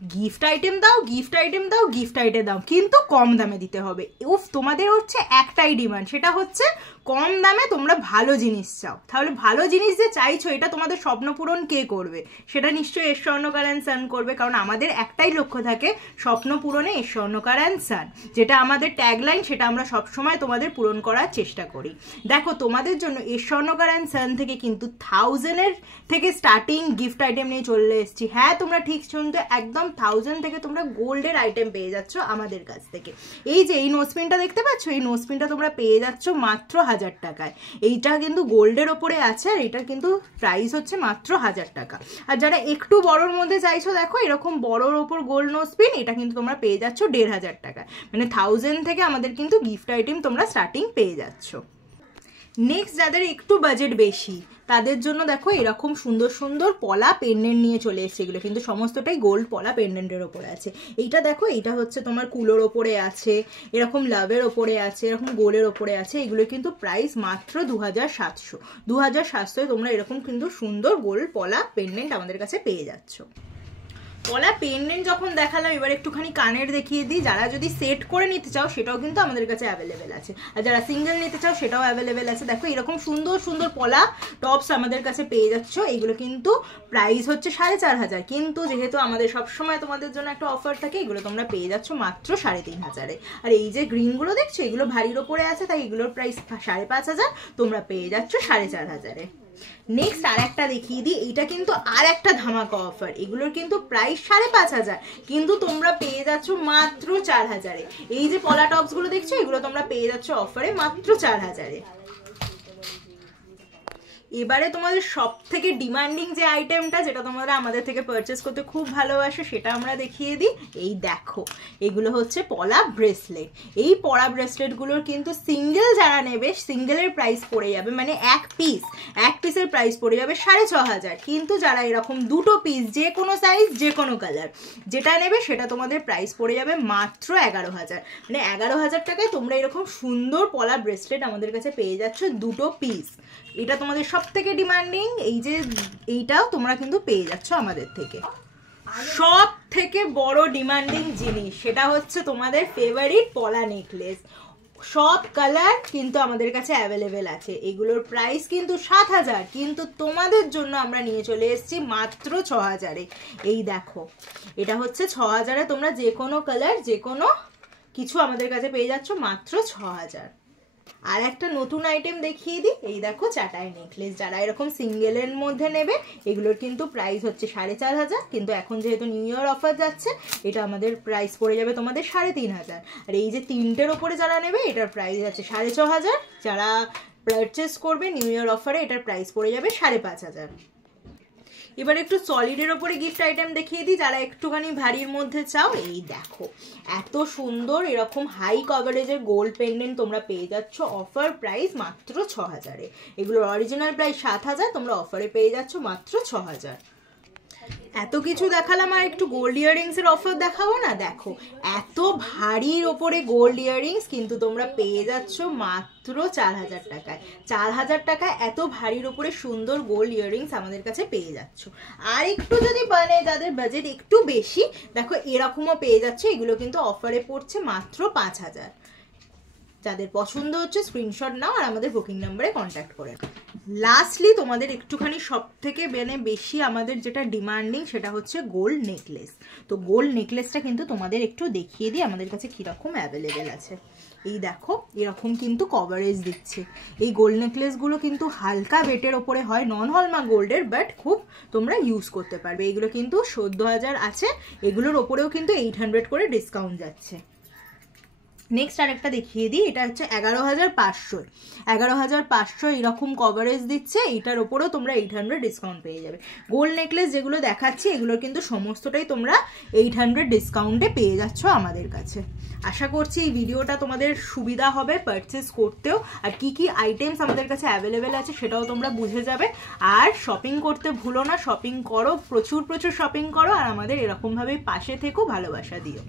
Gift item দাও, gift item দাও, gift item দাও, কিন্তু কম দামে দিতে হবে। উফ, তোমাদের হচ্ছে একটাই ডিমান্ড, সেটা হচ্ছে কম দামে তোমরা ভালো জিনিস চাও। তাহলে ভালো জিনিস যে চাইছো, এটা তোমাদের স্বপ্ন পূরণ কে করবে? সেটা নিশ্চয়ই এস স্বর্ণকার অ্যান্ড সান করবে, কারণ আমাদের একটাই লক্ষ্য থাকে স্বপ্ন পূরণে এস স্বর্ণকার অ্যান্ড সান, যেটা আমাদের ট্যাগলাইন, সেটা আমরা সবসময় তোমাদের পূরণ করার চেষ্টা করি। দেখো, তোমাদের জন্য এস স্বর্ণকার অ্যান্ড সান থেকে কিন্তু 1000-এর থেকে স্টার্টিং গিফট আইটেম নিয়ে চলে এসেছি। হ্যাঁ, তোমরা ঠিক শুনতে, একদম 1000 থেকে তোমরা গোল্ডের আইটেম পেয়ে যাচ্ছ আমাদের কাছ থেকে। এই যে এই নোজপিনটা দেখতে পাচ্ছ, এই নোজপিনটা তোমরা পেয়ে যাচ্ছ মাত্র 1000 টাকায়। এইটা কিন্তু গোল্ডের ওপরে আছে, আর এটার কিন্তু প্রাইস হচ্ছে মাত্র 1000 টাকা। আর যারা একটু বড়োর মধ্যে চাইছো, দেখো এরকম বড়োর ওপর গোল্ড নোজপিন, এটা কিন্তু তোমরা পেয়ে যাচ্ছ 1500 টাকায়। মানে 1000 থেকে আমাদের কিন্তু গিফট আইটেম তোমরা স্টার্টিং পেয়ে যাচ্ছ। নেক্সট, যাদের একটু বাজেট বেশি, তাদের জন্য দেখো এরকম সুন্দর সুন্দর পলা পেন্ডেন্ট নিয়ে চলে এসছে। এগুলো কিন্তু সমস্তটাই গোল্ড পলা পেন্ডেন্টের ওপরে আছে। এইটা দেখো, এইটা হচ্ছে তোমার কুলোর ওপরে আছে, এরকম লাভের ওপরে আছে, এরকম গোলের ওপরে আছে। এগুলো কিন্তু প্রাইস মাত্র 2700। 2700 তোমরা এরকম কিন্তু সুন্দর গোল্ড পলা পেন্ডেন্ট আমাদের কাছে পেয়ে যাচ্ছ। পলা পেন্ডেন্ট যখন দেখালাম, এবার একটুখানি কানের দেখিয়ে দিই। যারা যদি সেট করে নিতে চাও, সেটাও কিন্তু আমাদের কাছে অ্যাভেলেবেল আছে, আর যারা সিঙ্গেল নিতে চাও সেটাও অ্যাভেলেবেল আছে। দেখো এরকম সুন্দর সুন্দর পলা টপস আমাদের কাছে পেয়ে যাচ্ছ। এগুলো কিন্তু প্রাইস হচ্ছে 4500, কিন্তু যেহেতু আমাদের সবসময় তোমাদের জন্য একটা অফার থাকে, এগুলো তোমরা পেয়ে যাচ্ছ মাত্র 3500-এ। আর এই যে গ্রিনগুলো দেখছো, এগুলো ভারীর ওপরে আছে, তাই এগুলোর প্রাইস 5500, তোমরা পেয়ে যাচ্ছ 4500-এ। নেক্সট আর একটা দেখিয়ে দিই, এইটা কিন্তু আর একটা ধামাকা অফার। এগুলোর কিন্তু প্রাইস 5500, কিন্তু তোমরা পেয়ে যাচ্ছ মাত্র 4000-এ। এই যে পলা টপস গুলো দেখছো, এগুলো তোমরা পেয়ে যাচ্ছ অফারে মাত্র 4000-এ। এবারে তোমাদের সব থেকে ডিমান্ডিং যে আইটেমটা, যেটা তোমরা আমাদের থেকে পারচেস করতে খুব ভালোবাসো, সেটা আমরা দেখিয়ে দিই। এই দেখো, এগুলো হচ্ছে পলা ব্রেসলেট। এই পলা ব্রেসলেটগুলোর কিন্তু সিঙ্গেল যারা নেবে, সিঙ্গেলের প্রাইস পড়ে যাবে, মানে এক পিসের প্রাইস পড়ে যাবে 6500, কিন্তু যারা এরকম দুটো পিস, যে কোনো সাইজ, যে কোনো কালার, যেটা নেবে সেটা তোমাদের প্রাইস পড়ে যাবে মাত্র 11000। মানে 11000 টাকায় তোমরা এরকম সুন্দর পলা ব্রেসলেট আমাদের কাছে পেয়ে যাচ্ছ দুটো পিস। এটা তোমাদের সব থেকে ডিমান্ডিং। এই যে এইটাও তোমরা কিন্তু পেয়ে যাচ্ছ আমাদের থেকে। সব থেকে বড় ডিমান্ডিং জিনিস, সেটা হচ্ছে তোমাদের ফেভারিট পলা নেকলেস। সব কালার কিন্তু আমাদের কাছে অ্যাভেলেবেল আছে। এগুলোর প্রাইস কিন্তু 7000, কিন্তু তোমাদের জন্য আমরা নিয়ে চলে এসেছি মাত্র 6000-এ। এই দেখো, এটা হচ্ছে 6000-এ, তোমরা যে কোনো কালার, যে কোনো কিছু আমাদের কাছে পেয়ে যাচ্ছ মাত্র 6000। আর একটা নতুন আইটেম দেখিয়ে দিই। এই দেখো চাটাই নেকলেস, যারা এরকম সিঙ্গেলের মধ্যে নেবে, এগুলোর কিন্তু প্রাইস হচ্ছে 4500, কিন্তু এখন যেহেতু নিউ ইয়ার অফার যাচ্ছে, এটা আমাদের প্রাইস পড়ে যাবে তোমাদের 3500। আর এই যে তিনটের ওপরে যারা নেবে, এটার প্রাইস আছে 6500। যারা পারচেস করবে নিউ ইয়ার অফারে, এটার প্রাইস পড়ে যাবে 5500। এবার একটু সলিডের ওপরে গিফট আইটেম দেখিয়ে দিই, যারা একটুখানি ভারীর মধ্যে চাও। এই দেখো, এত সুন্দর এরকম হাই কভারেজের গোল্ড পেন্ডেন্ট তোমরা পেয়ে যাচ্ছ অফার প্রাইস মাত্র 6000-এ। এগুলোর অরিজিনাল প্রাইস 7000, তোমরা অফারে পেয়ে যাচ্ছ মাত্র 6000। এত কিছু দেখালাম, আর একটু গোল্ড ইয়াররিংস এর অফার দেখাবো না? দেখো, এত ভারীর ওপরে গোল্ড ইয়াররিংস কিন্তু তোমরা পেয়ে যাচ্ছ মাত্র 4000 টাকায়। 4000 টাকায় এত ভারীর ওপরে সুন্দর গোল্ড ইয়াররিংস আমাদের কাছে পেয়ে যাচ্ছ। আর একটু যদি মানে যাদের বাজেট একটু বেশি, দেখো এরকমও পেয়ে যাচ্ছে। এগুলো কিন্তু অফারে পড়ছে মাত্র 5000। যাদের পছন্দ হচ্ছে স্ক্রিনশট নাও আর আমাদের বুকিং নাম্বারে কন্ট্যাক্ট করে। লাস্টলি তোমাদের একটুখানি সব থেকে বেশি আমাদের যেটা ডিমান্ডিং, সেটা হচ্ছে গোল্ড নেকলেস। তো গোল্ড নেকলেসটা কিন্তু তোমাদের একটু দেখিয়ে দিই আমাদের কাছে কীরকম অ্যাভেলেবেল আছে। এই দেখো, এরকম কিন্তু কভারেজ দিচ্ছে। এই গোল্ড নেকলেসগুলো কিন্তু হালকা ওয়েটের ওপরে হয়, নন হলমার্ক গোল্ডের, বাট খুব তোমরা ইউজ করতে পারবে। এগুলো কিন্তু 14000 আছে, এগুলোর ওপরেও কিন্তু 800 করে ডিসকাউন্ট যাচ্ছে। নেক্সট আর একটা দেখিয়ে দিই, এটা হচ্ছে 11500। 11500 এরকম কভারেজ দিচ্ছে, এইটার ওপরেও তোমরা 800 ডিসকাউন্ট পেয়ে যাবে। গোল্ড নেকলেস যেগুলো দেখাচ্ছি, এগুলোর কিন্তু সমস্তটাই তোমরা 800 ডিসকাউন্টে পেয়ে যাচ্ছ আমাদের কাছে। আশা করছি এই ভিডিওটা তোমাদের সুবিধা হবে পারচেস করতেও, আর কি কি আইটেমস আমাদের কাছে অ্যাভেলেবেল আছে সেটাও তোমরা বুঝে যাবে। আর শপিং করতে ভুলো না, শপিং করো, প্রচুর শপিং করো, আর আমাদের এরকমভাবেই পাশে থেকো, ভালোবাসা দিও।